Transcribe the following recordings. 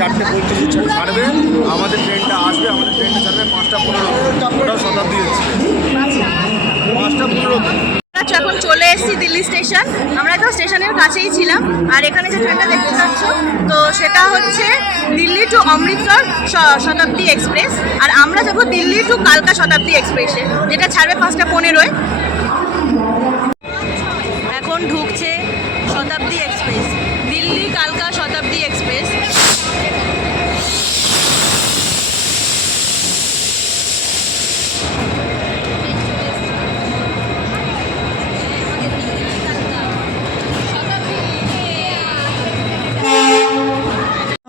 চারটে 35 ছাড়বে, আমাদের ট্রেনটা আসবে, আমাদের ট্রেনটা ছাড়বে 5টা 15। ওটাও শতাব্দী এক্সপ্রেস 5টা 15। এখন চলে এসেছি দিল্লি স্টেশন। আমরা এখন স্টেশনের কাছেই ছিলাম। আর এখানে যে ট্রেনটা দেখতে পাচ্ছ, তো সেটা হচ্ছে দিল্লি টু অমৃতসর শতাব্দী এক্সপ্রেস। আর আমরা যাবো দিল্লি টু কালকা শতাব্দী এক্সপ্রেসে, যেটা ছাড়বে 5টা 15। এখন ঢুকছে শতাব্দী এক্সপ্রেস, দিল্লি কালকা শতাব্দী এক্সপ্রেস।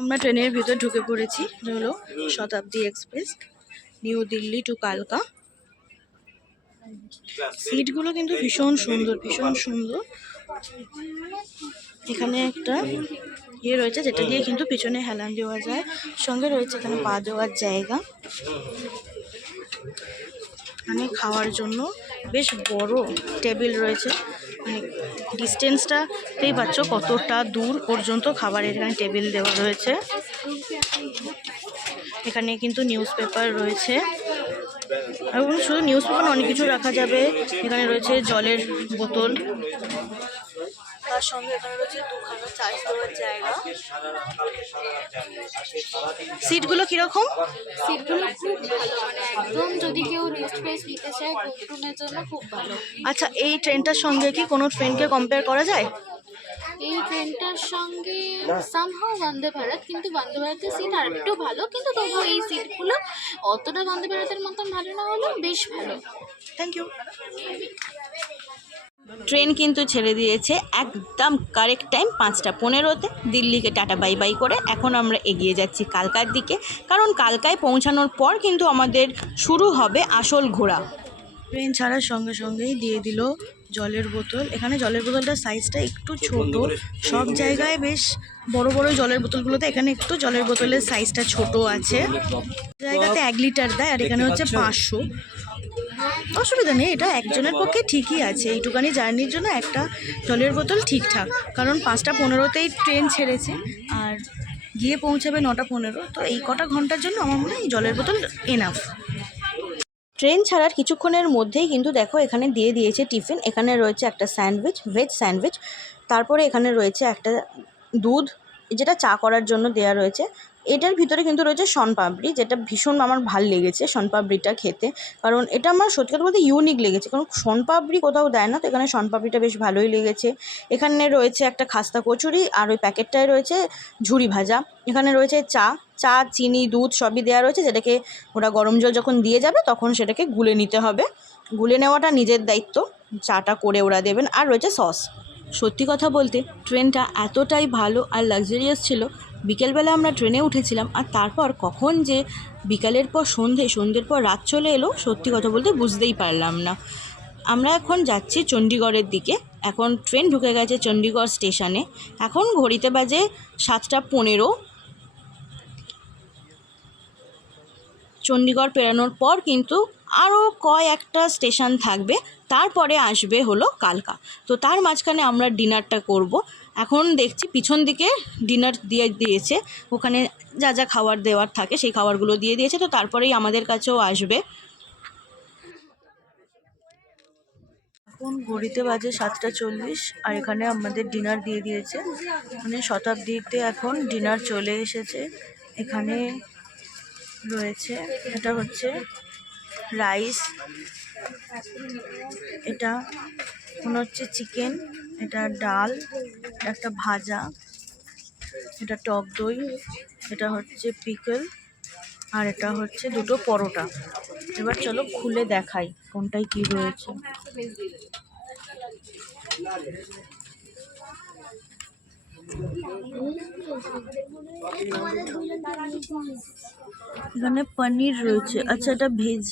আমরা ট্রেনের ভিতর ঢুকে পড়েছি। এটা হলো শতাব্দী এক্সপ্রেস, নিউ দিল্লি টু কালকা। সিটগুলো কিন্তু ভীষণ সুন্দর, ভীষণ সুন্দর। এখানে একটা ইয়ে রয়েছে যেটা দিয়ে কিন্তু পিছনে হেলান দেওয়া যায়, সঙ্গে রয়েছে এখানে পা দেওয়ার জায়গা। এখানে খাওয়ার জন্য বেশ বড় টেবিল রয়েছে। মানে ডিস্টেন্সটাতেই পাচ্ছ কতটা দূর পর্যন্ত খাবারের এখানে টেবিল দেওয়া রয়েছে। এখানে কিন্তু নিউজ পেপার রয়েছে, এবং শুধু নিউজ পেপার অনেক কিছু রাখা যাবে। এখানে রয়েছে জলের বোতল, তার সঙ্গে এখানে রয়েছে 2খানা চার্জ দেওয়ার জায়গা। সিটগুলো কিরকম? সিটগুলো খুব ভালো, মানে একদম যদি কেউ রেস্ট ফেস্ট নিতে চায় ঘুমের জন্য খুব ভালো। আচ্ছা, এই ট্রেনটার সঙ্গে কি কোনো ট্রেনকে কম্পেয়ার করা যায়? এই ট্রেনটার সঙ্গে সামহাও বন্দে ভারত, কিন্তু বন্দে ভারতের সিট আর একটু ভালো, কিন্তু তবুও এই সিটগুলো অতটা বন্দে ভারতের মতন ভালো না হলেও বেশ ভালো। Thank you. ট্রেন কিন্তু ছেড়ে দিয়েছে একদম কারেক্ট টাইম 5টা 15-তে দিল্লিকে টাটা বাই বাই করে। এখন আমরা এগিয়ে যাচ্ছি কালকার দিকে, কারণ কালকায় পৌঁছানোর পর কিন্তু আমাদের শুরু হবে আসল ঘোরা। ট্রেন ছাড়ার সঙ্গে সঙ্গেই দিয়ে দিল জলের বোতল। এখানে জলের বোতলটার সাইজটা একটু ছোট, সব জায়গায় বেশ বড় বড় জলের বোতলগুলোতে, এখানে একটু জলের বোতলের সাইজটা ছোট আছে। জায়গাতে 1 লিটার দেয়, আর এখানে হচ্ছে 500। অসুবিধা নেই, এটা একজনের পক্ষে ঠিকই আছে। এইটুকানি জার্নির জন্য একটা জলের বোতল ঠিকঠাক, কারণ 5টা 15-তেই ট্রেন ছেড়েছে আর গিয়ে পৌঁছাবে 9টা 15। তো এই কটা ঘন্টার জন্য আমার মনে হয় এই জলের বোতল এনাফ। ট্রেন ছাড়ার কিছুক্ষণের মধ্যেই কিন্তু দেখো এখানে দিয়ে দিয়েছে টিফিন। এখানে রয়েছে একটা স্যান্ডউইচ, ভেজ স্যান্ডউইচ। তারপরে এখানে রয়েছে একটা দুধ, যেটা চা করার জন্য দেয়া রয়েছে। এটার ভিতরে কিন্তু রয়েছে শনপাপড়ি, যেটা ভীষণ আমার ভাল লেগেছে শনপাপড়িটা খেতে, কারণ এটা আমার সত্যি কথা বলতে ইউনিক লেগেছে, কারণ শনপাপড়ি কোথাও দেয় না। তো এখানে শনপাপড়িটা বেশ ভালোই লেগেছে। এখানে রয়েছে একটা খাস্তা কচুরি, আর ওই প্যাকেটটায় রয়েছে ঝুরি ভাজা। এখানে রয়েছে চা, চিনি, দুধ সবই দেওয়া রয়েছে, যেটাকে ওরা গরম জল যখন দিয়ে যাবে তখন সেটাকে গুলে নিতে হবে। গুলে নেওয়াটা নিজের দায়িত্ব, চাটা করে ওরা দেবেন। আর রয়েছে সস। সত্যি কথা বলতে ট্রেনটা এতটাই ভালো আর লাক্সারিয়াস ছিল। বিকেলবেলা আমরা ট্রেনে উঠেছিলাম, আর তারপর কখন যে বিকালের পর সন্ধ্যের পর রাত চলে এলো, সত্যি কথা বলতে বুঝতেই পারলাম না। আমরা এখন যাচ্ছি চণ্ডীগড়ের দিকে। এখন ট্রেন ঢুকে গেছে চণ্ডীগড় স্টেশনে। এখন ঘড়িতে বাজে 7টা 15। চণ্ডীগড় পেরানোর পর কিন্তু আরও কয়েকটা স্টেশন থাকবে, তারপরে আসবে হলো কালকা। তো তার মাঝখানে আমরা ডিনারটা করব। এখন দেখছি পিছন দিকে ডিনার দিয়ে দিয়েছে, ওখানে যা যা খাবার দেওয়ার থাকে সেই খাবারগুলো দিয়ে দিয়েছে। তো তারপরেই আমাদের কাছেও আসবে। এখন ঘড়িতে বাজে 7টা 40, আর এখানে আমাদের ডিনার দিয়ে দিয়েছে। মানে শতাব্দীতে এখন ডিনার চলে এসেছে। এখানে রয়েছে, এটা হচ্ছে রাইস, এটা মনে হচ্ছে চিকেন, এটা ডাল, একটা ভাজা, এটা টক দই, এটা হচ্ছে পিকল, আর এটা হচ্ছে 2টো পরোটা। এবার চলো খুলে দেখাই কোনটায় কি রয়েছে। এখানে পনির রয়েছে। আচ্ছা, এটা ভেজ,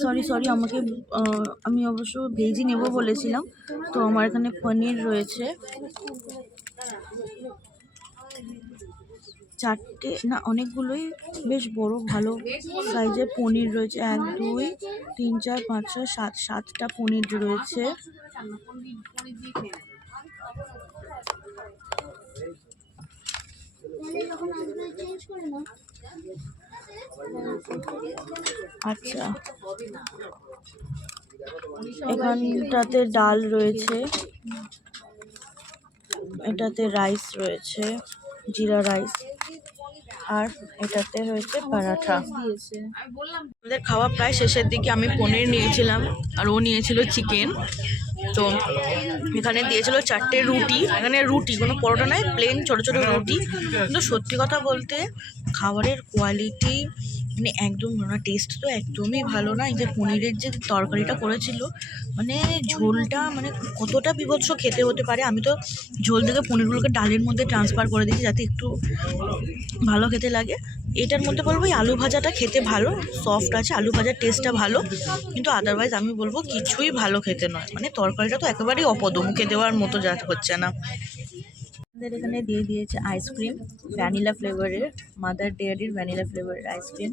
সরি আমি অবশ্য ভেজই নেব বলেছিলাম। তো আমার এখানে পনির রয়েছে, চারটে না অনেকগুলোই বেশ বড় ভালো সাইজের পনির রয়েছে, 1 2 3 4 5 6 7 7টা পনির রয়েছে। আচ্ছা, এখানটাতে ডাল রয়েছে, এটাতে রাইস রয়েছে, জিরা রাইস, আর এটাতে রয়েছে পরাঠা। আমাদের খাওয়া প্রায় শেষের দিকে। আমি পনির নিয়েছিলাম আর ও নিয়েছিল চিকেন। তো এখানে দিয়েছিল 4টে রুটি, এখানে রুটি কোনো পরোটা নয়, প্লেন ছোটো ছোটো রুটি। কিন্তু সত্যি কথা বলতে খাবারের কোয়ালিটি মানে একদম না, টেস্ট তো একদমই ভালো না। এই যে পনিরের যে তরকারিটা করেছিল মানে ঝোলটা মানে কতটা বিভৎস খেতে হতে পারে। আমি তো ঝোল থেকে পনিরগুলোকে ডালের মধ্যে ট্রান্সফার করে দিয়েছি যাতে একটু ভালো খেতে লাগে। এটার মধ্যে বলবো এই আলু ভাজাটা খেতে ভালো, সফট আছে, আলু ভাজার টেস্টটা ভালো, কিন্তু আদারওয়াইজ আমি বলবো কিছুই ভালো খেতে নয়। মানে তরকারিটা তো একেবারেই অপদ, মুখে দেওয়ার মতো যা হচ্ছে না। আমাদের এখানে দিয়ে দিয়েছে আইসক্রিম ভ্যানিলা ফ্লেভারের, মাদার ডেয়ারির ভ্যানিলা ফ্লেভারের আইসক্রিম।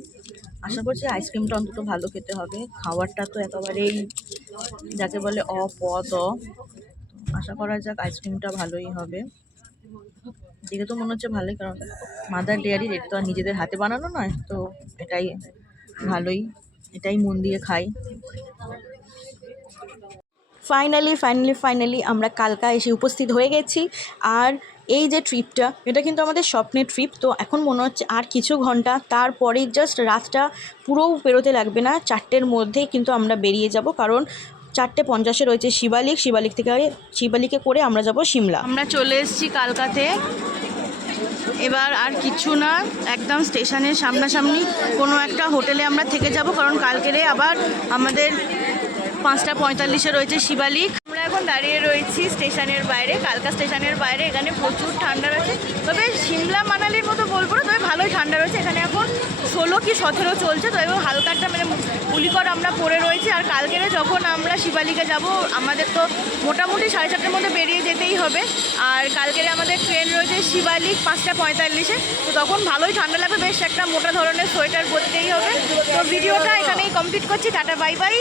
আশা করছি আইসক্রিমটা অন্তত ভালো খেতে হবে। খাবারটা তো একেবারেই যাকে বলে অপদ। আশা করা যাক আইসক্রিমটা ভালোই হবে। দেখে তো মনে হচ্ছে ভালোই, কারণ মাদার ডেয়ারির এটা তো আর নিজেদের হাতে বানানো নয়, তো এটাই ভালোই, এটাই মন দিয়ে খাই। ফাইনালি আমরা কালকা এসে উপস্থিত হয়ে গেছি। আর এই যে ট্রিপটা, এটা কিন্তু আমাদের স্বপ্নের ট্রিপ। তো এখন মনে হচ্ছে আর কিছু ঘন্টা, তারপরেই জাস্ট রাতটা পুরো পেরোতে লাগবে না, 4টের মধ্যেই কিন্তু আমরা বেরিয়ে যাব। কারণ 4:50 রয়েছে শিবালিক থেকে শিবালিকে করে আমরা যাব সিমলা। আমরা চলে এসেছি কালকাতে। এবার আর কিছু না, একদম স্টেশনের সামনাসামনি কোনো একটা হোটেলে আমরা থেকে যাব, কারণ কালকেরে আবার আমাদের 5:45 রয়েছে শিবালিক। আমরা এখন দাঁড়িয়ে রয়েছি স্টেশনের বাইরে, কালকা স্টেশনের বাইরে। এখানে প্রচুর ঠান্ডা রয়েছে, তবে সিমলা মানালির মতো বলবো না, তবে ভালোই ঠান্ডা রয়েছে। এখানে এখন 16 কি 17 চলছে, তবে হালকা একটা মানে পুলিকর আমরা পরে রয়েছি। আর কালকেরে যখন আমরা শিবালিকে যাব, আমাদের তো মোটামুটি 4:30টার মধ্যে বেরিয়ে যেতেই হবে। আর কালকেরে আমাদের ট্রেন রয়েছে শিবালিক 5:45, তো তখন ভালোই ঠান্ডা লাগবে, বেশ একটা মোটা ধরনের সোয়েটার পরতেই হবে। তো ভিডিওটা এখানেই কমপ্লিট করছি, টাটা বাই বাই।